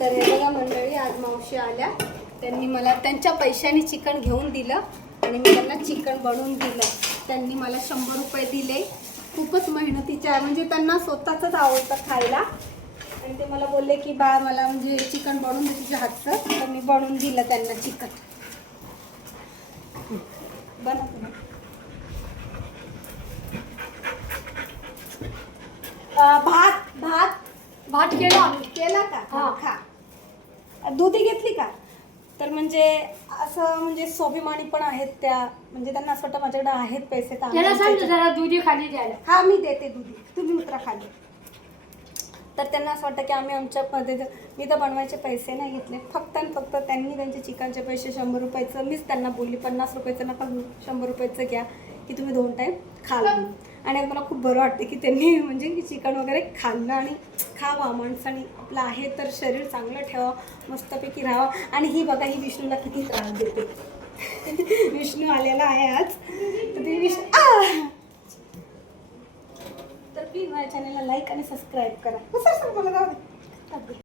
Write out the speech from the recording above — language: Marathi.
तर हे बघा मंडळी, आज मावशी आल्या, त्यांनी मला त्यांच्या पैशाने चिकन घेऊन दिलं आणि मी त्यांना चिकन बनवून दिलं. त्यांनी मला 100 रुपये दिले. खूपच मेहनतीच्या, म्हणजे त्यांना स्वतःच आवडतं खायला आणि ते मला बोलले की बा मला म्हणजे चिकन बनवून दे तुझ्या हातचं. तर मी बनवून दिलं त्यांना चिकन. बनवतो ना. भात केला का? खा. दुधी घेतली का? तर म्हणजे असं म्हणजे स्वाभिमानी पण आहेत त्या, म्हणजे त्यांना असं वाटतं माझ्याकडे आहेत पैसे तर दुधी खाली द्यायला. हा मी देते दुधी, तुम्ही उतरा खाली. तर त्यांना असं वाटतं की आम्ही आमच्या पद्धतीने, मी तर बनवायचे पैसे नाही घेतले, फक्त आणि फक्त त्यांनी त्यांचे चिकनचे पैसे 100 रुपयाचं, मीच त्यांना बोलली 50 रुपयाचं नका घेऊ, 100 रुपयाचं घ्या की तुम्ही 2 टाईम खाल. आणि मला खूप बरं वाटतं की त्यांनी म्हणजे चिकन वगैरे खाल्लं आणि खावा. माणसाने आपलं आहे तर शरीर चांगलं ठेवा, मस्तपैकी राहावा. आणि ही बघा, ही विष्णूला किती त्रास देते. विष्णू आलेला आहे आज, तर ती तर प्लीज माझ्या चॅनलला लाईक आणि सबस्क्राईब करा. मला जाऊ दे.